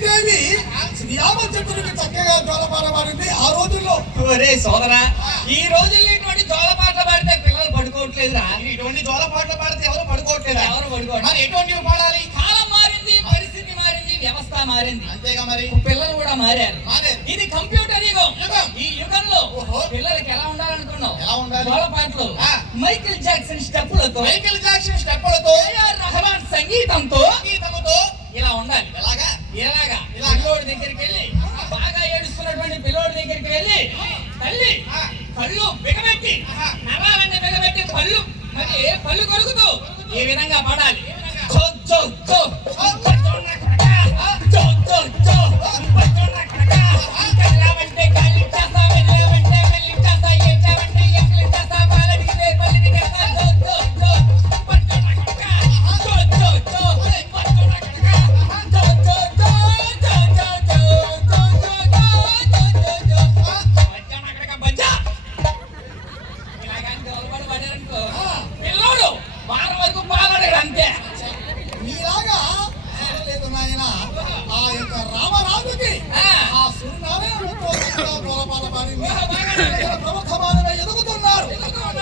సీతాదేవి శ్రీరామచంద్రుడికి చక్కగా జోలపాడబడింది ఆ రోజుల్లో. ఒరే సోదరా, ఈ రోజుల్లో ఇటువంటి జోలపాటలు పాడితే పిల్లలు పడుకోవట్లేదురా. ఇటువంటి జోలపాటలు పాడితే ఎవరు పడుకోవట్లేదు. మరి ఎటువంటివి పాడాలి? కాలం మారింది, పరిస్థితి మారింది, వ్యవస్థ మారింది, అంతేగా మరి పిల్లలు కూడా మారారు. ఇది కంప్యూటర్ యుగం. ఈ యుగంలో పిల్లలకి ఎలా ఉండాలనుకున్నావు? జోలపాటలు మైకేల్ జాక్సన్ స్టెప్పులతో రెహమాన్ సంగీతంతో ఇలా ఉండాలి. ఎలాగా పిల్లోడి దగ్గరికి వెళ్ళి, బాగా ఏడుస్తున్నటువంటి పిల్లోడి దగ్గరికి వెళ్ళి, తల్లి కళ్ళు బిగబెట్టి, నరాలన్నీ బిగబెట్టి పళ్ళు కొరుకుతూ ఈ విధంగా పాడాలి. పిల్లోడు వారం వరకు పాలడు అంతే. మీలాగా లేదు నాయన. ఆ యొక్క రామరాజుకి ఆ సూర్యనారాయణతో ప్రముఖమానగా ఎదుగుతున్నారు.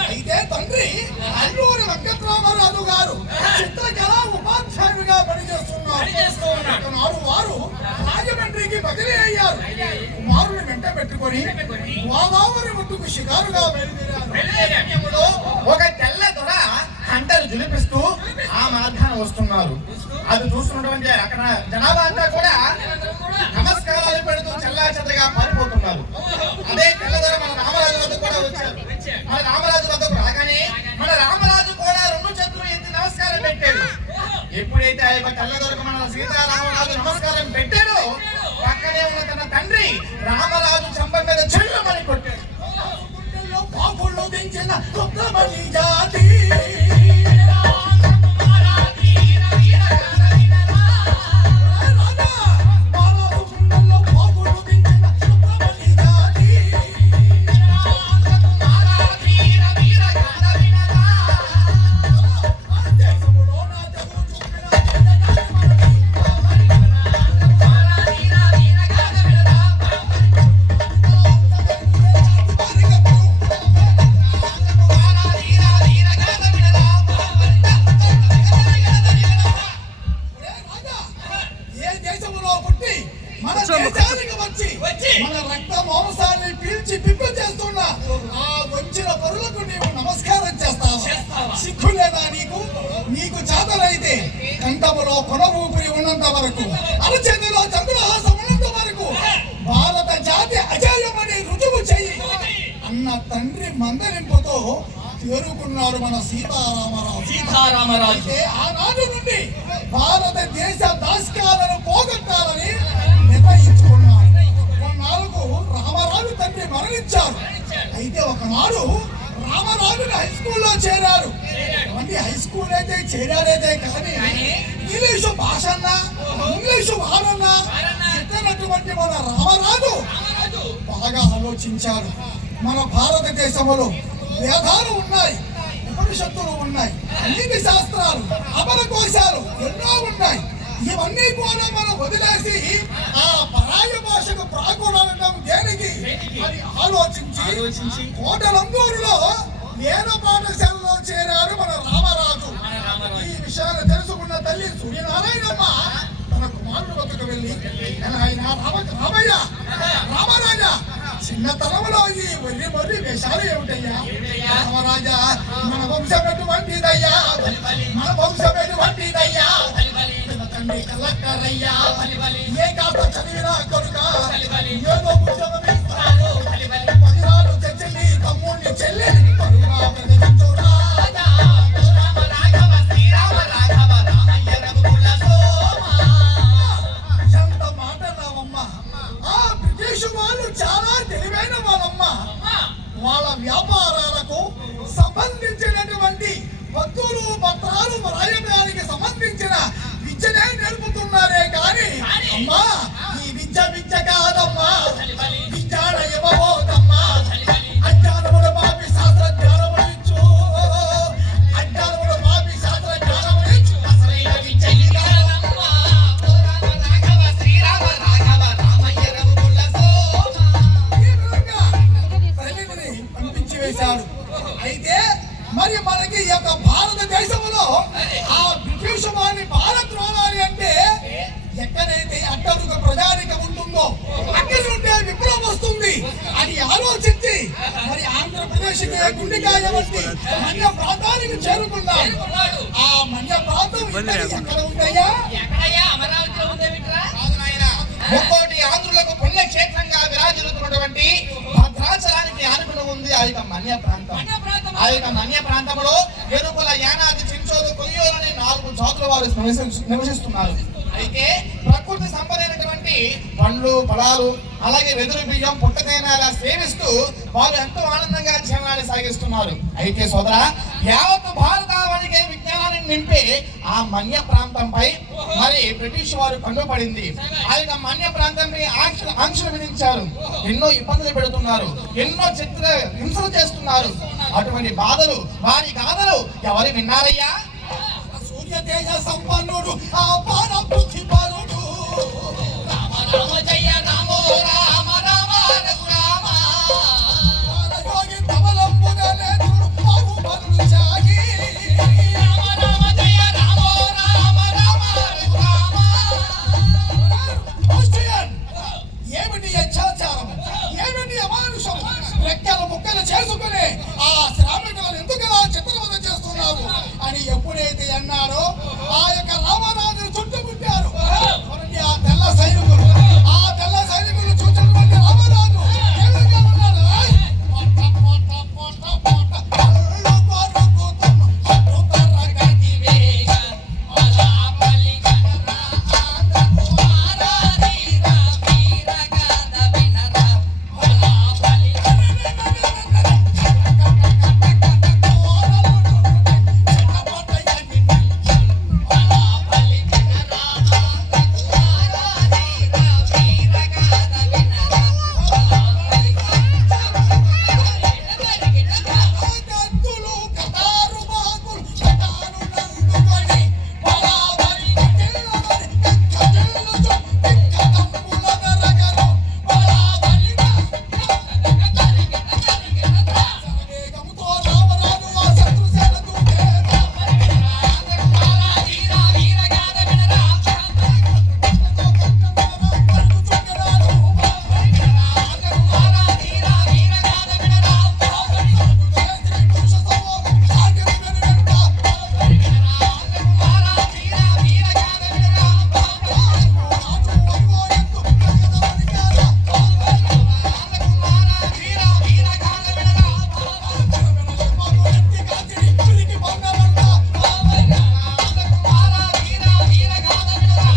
అయితే తండ్రి అల్లూరి వెంకట్రామరాజు గారు చిత్రకళ ఉపాధ్యాయుడిగా పనిచేస్తున్నారు. నాడు వారు రాజమండ్రికి బదిలీ అయ్యారు. కుమారుని వెంట పెట్టుకొని గోదావరి ఒడ్డుకు షికారుగా బయలుదేరారు. ఒక తెల్ల దొర హంటలు జులిపిస్తూ ఆ మార్గాన వస్తున్నారు. అది చూస్తున్నటువంటి అక్కడ జనాభా అంతా కూడా నమస్కారాలు పెడుతూ చెల్లా చెత్తగా పారిపోతున్నారు. అదే తెల్ల దొర మన రామరాజు వద్దకు కూడా వచ్చారు. మన రామరాజు వద్దకు రాగానే మన రామరాజు కూడా రెండు చేతులు ఎత్తి నమస్కారం పెట్టాడు. ఎప్పుడైతే ఆ యొక్క తెల్ల దొరకు మన సీతారామరాజు నమస్కారం పెట్టాడో, పక్కనే ఉన్న తన తండ్రి రామరాజు చెంప మీద చెల్లమని కొట్టాడు. పాపుళ్ళు దించిన రుద్రమణి జాతి మన రక్త మాంసాన్ని పీల్చి పిప్పి చేస్తున్నా ఆ వచ్చిన పరులకు నీవు నమస్కారం చేస్తావా? సిగ్గు లేదా నీకు? నీకు చేతనైతే కంఠములో కొన ఊపిరి ఉన్నంత వరకు, అరచేతిలో చంద్రహాసం ఉన్నంత వరకు భారత జాతి అజేయమని రుజువు చెయ్యి అన్న తండ్రి మందలింపుతో చేరుకున్నాడు మన సీతారామరాజు. ఆనాడు నుండి భారతదేశ దాస్కాలను పోగొట్టాలని నిర్ణయించుకున్నాడు. కొన్నాళ్ళకు రామరాజు తండ్రి మరణించారు. అయితే ఒకనాడు రామరాజుని హై స్కూల్లో చేరారు. హై స్కూల్ అయితే చేరాడైతే కానీ ఇంగ్లీషు భాష అన్నా ఇంగ్లీషు వారన్నా ఎత్తనటువంటి మన రామరాజు బాగా ఆలోచించాడు. మన భారతదేశంలో వేదాలు ఉన్నాయి, ఉపనిషత్తులు ఉన్నాయి, నీతి శాస్త్రాలు, అమరకోశాలు ఎన్నో ఉన్నాయి. ఇవన్నీ కూడా మనం వదిలేసి ఆ పరాయ భాషకు ప్రాకుడడం దేనికి అని ఆలోచించి కోటలందూరులో వేద పాఠశాలలో చేరాడు మన రామరాజు. ఈ విషయాన్ని తెలుసుకున్న తల్లి సూర్యనారాయణమ్మ తన కుమారుడు వద్దకు వెళ్ళి, రామరాజా, చిన్నతనంలో ఈ మొర్రి వేషాలు ఏమిటయ్యా? రామరాజా, మన వంశం ఎటువంటిదయ్యా? మన వంశం ఎటువంటిదయ్యా? తండ్రి కలెక్టరయ్యా, ఏ కాస్త చదివినా కొడుక ఏదో ఉద్యోగం ఇస్తాడు. పదిరాలు చెల్లి తమ్ముడిని చెల్లి పరుగా ప్రజలించు రాజా. ఎంత మాట నావమ్మా. ఆ బ్రిటిష్ వాళ్ళు చాలా తెలివైన వాళ్ళమ్మా. వాళ్ళ వ్యాపారాలకు సంబంధించినటువంటి వస్తువులు పత్రాలు వ్రాయడానికి సంబంధించిన విద్యనే నేర్పుతున్నారే కానీ అమ్మా ఈ విద్య కాదమ్మా. విద్యాడ ఇవ్వబోదమ్మా. అజ్ఞానముడు మాపి శాస్త్ర జ్ఞానముడు ఇచ్చు. అజ్ఞానముడు మాపి శాస్త్ర జ్ఞానముడు ఇచ్చు. అసలైన విద్య కాదమ్మా. శ్రీరామ అయితే గుండెకాయ వంటి మన్య ప్రాంతానికి చేరుకున్నాడు. ఆ మన్య ప్రాంతం ఎక్కడ ఉందయ్యా? ఎక్కడయ్యా? అమరావతిలో ఉందేమిట్రా? ముక్కోటి ఆంధ్రులకు పుణ్యక్షేత్రంగా విరాజిల్లుతున్నటువంటి భద్రాచలానికి ఆనుకుని ఉంది ఆ యొక్క మన్య ప్రాంతం. ఆ యొక్క మన్య ప్రాంతంలో ఎరుకుల, యానాది, చించోలు, కొయ్యోలని 4 జాతుల వారు నివసిస్తున్నారు. అయితే ప్రకృతి సంపదైనటువంటి పండ్లు, ఫలాలు, అలాగే వెదురు బియ్యం, పుట్టతేనాగా సేవిస్తూ వాళ్ళు ఎంతో ఆనందంగా జీవనాన్ని సాగిస్తున్నారు. అయితే సోదరా, యావత్ భారతావనికి విజ్ఞానాన్ని నింపే ఆ మన్య ప్రాంతంపై మరి బ్రిటిష్ వారు కన్నుపడింది. ఆ యొక్క మన్య ప్రాంతంపై ఆంక్షలు విధించారు. ఎన్నో ఇబ్బందులు పెడుతున్నారు, ఎన్నో చిత్ర హింసలు చేస్తున్నారు. అటువంటి బాధలు, వారి గాథలు ఎవరు విన్నారయ్యా? సూర్యతేజ సంపన్నుడు ఆ పారబుద్ధి పరుడు రామ రామ జయ రామో రామ రామ రఘురామ యోగి ధవలంబున లేదుడు బాహుబలుడు సాగి రామ రామ జయ రామో రామ రామ రఘురామ. ఆస్ట్రియన్ ఏమిటి అత్యాచారం, ఏమిటి అమానుషం? రెక్కల ముక్కలు చేసుకుని ఆ శ్రామికులను ఎందుకు ఇలా చిత్రవద చేస్తున్నావు అని ఎప్పుడైతే అన్నారో ఆ యొక్క రామరాజును చుట్టుముట్టారు. ఆ తెల్ల సైనికులు చూసినటువంటి రామరాజు ఏ విధంగా ఉన్నాడు? పొట్ట పొట్ట పొట్ట పొట్ట కళ్ళు కొరుకుతున్న గతి వేగ వలాపలి గణరా ఆంధ్రకుమారా వీర వీర గాథ వినరా వలాపలి వలాపలి గణరా ఆంధ్రకుమారా వీర వీర గాథ వినరా వలాపలి గద్దులు కటారు బాకులు కటారు నందుకొని బలాబలి కటిల్లబలి కటిల్లుచు కటంబుల దరగరు బలాబలి వేగముతో రామరాజు ఆ శత్రుసేన దూకే ఆంధ్రకుమారా వీర వీర గాథ వినరా పరుగుచుంగరాడు ఆంధ్రకుమారా వీర వీర గాథ వినరా శ్రీ పురుష సమూహం ఆగని వెనుగంట ఆంధ్రకుమారా వీర వీర గాథ వినరా రాజు వరివోయెత్తు జగదమణికార ఆంధ్రకుమారా వీర వీర గాథ వినరా మాకు ఎత్తి కాచిడి పిరికి బంగారంట ఆంధ్రకుమారా వీర వీర గాథ వినరా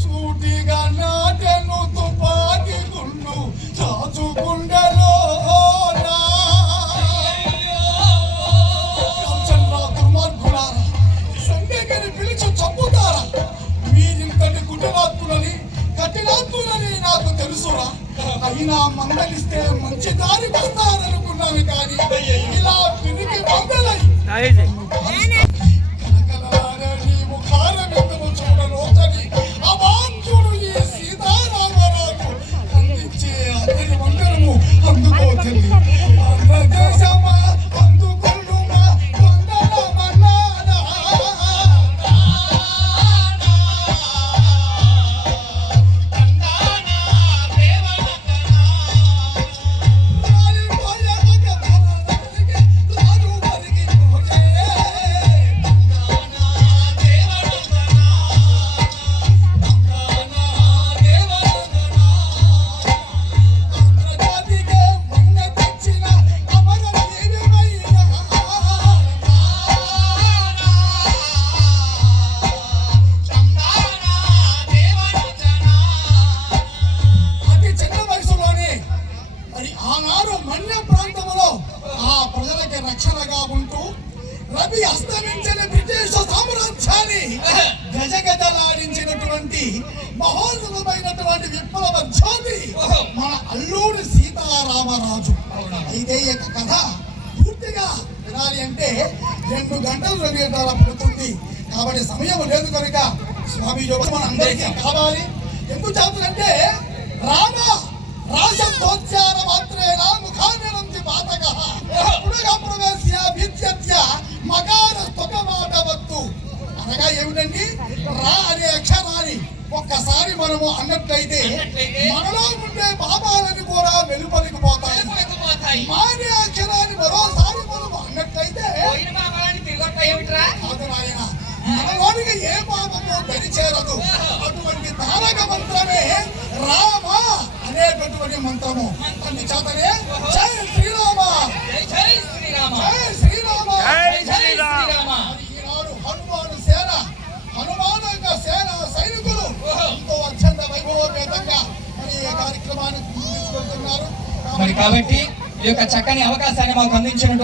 సూటిగా నాటెను తుపాకి గుండు రాజు గుండెలో దుర్మార్గులారా, సందేహని పిలిచి చంపుతారా? మీరింతటి కుటిలాత్ములని కఠినాత్ములని నాకు తెలుసురా. అయినా మందలిస్తే మంచి దారి వస్తారనుకున్నాను కానీ ఇలా పిరికి మందలై కనకలాడే నీ ముఖారవిందము చూడనోచని అవాంఛుడు ఈ సీతారామరాజు అందించే అతని వందనము అందుకోతుంది. ఆంధ్రదేశమా అందుకొనుమా వందనమన్నాడా? రాలి పోయక ధరలకి రాజు వరికి పోతే ఆంధ్రజాతికే మొన్న తెచ్చిన అమరవీరుడైన అతి చిన్న వయసులోనే మరి ఆనాడు మన్య ప్రాంతంలో ఆ ప్రజలకి రక్షణగా ఉంటూ రవి అస్తమించిన బ్రిటిష్ సామ్రాజ్యాన్ని గజగజలాడించినటువంటి మహోన్నతమైనటువంటి విప్లవ జ్యోతి మన అల్లూరి సీతారామరాజు. అయితే ఈ యొక్క కథ పూర్తిగా వినాలి అంటే 2 గంటలు 2 గంటల పడుతుంది. కాబట్టి సమయం లేదు కనుక స్వామి మన అందరికీ కావాలి. ఎందుకు చెబుతుందంటే రామ రాజోద్యాన మాత్రేణ ముఖానినంది బాతకః పునః ప్రవేశ్య విద్యత్య మకార స్తొక మాట వత్తు. అనగా ఏమిటండి? రా అనే అక్షరాన్ని ఒక్కసారి మనము అన్నట్లయితే అన్నట్లయితే మనలో ఉండే పాపాలను కూడా వెలుపలికి పోతాయి. పోతాయి. మానే అక్షరాన్ని మరోసారి మనము అన్నట్లయితే పోయిన పాపాలని తిరగొట్టా ఏమిట్రా? అది నాయన మనలోనికి ఏ పాపము దరిచేరదు. అటువంటి తారక మంత్రమే రామ అనేటటువంటి మంత్రము. అందుచేతనే జై శ్రీరామ, జై జై శ్రీరామ, జై శ్రీరామ, జై జై శ్రీరామ. మరి ఈనాడు హనుమాను సేన, హనుమాన్ యొక్క సేన సైనికులు ఎంతో అత్యంత వైభవోపేతంగా మరి ఈ కార్యక్రమాన్ని తీసుకెళ్తున్నారు. మరి కాబట్టి ఈ యొక్క చక్కని అవకాశాన్ని మాకు అందించినటువంటి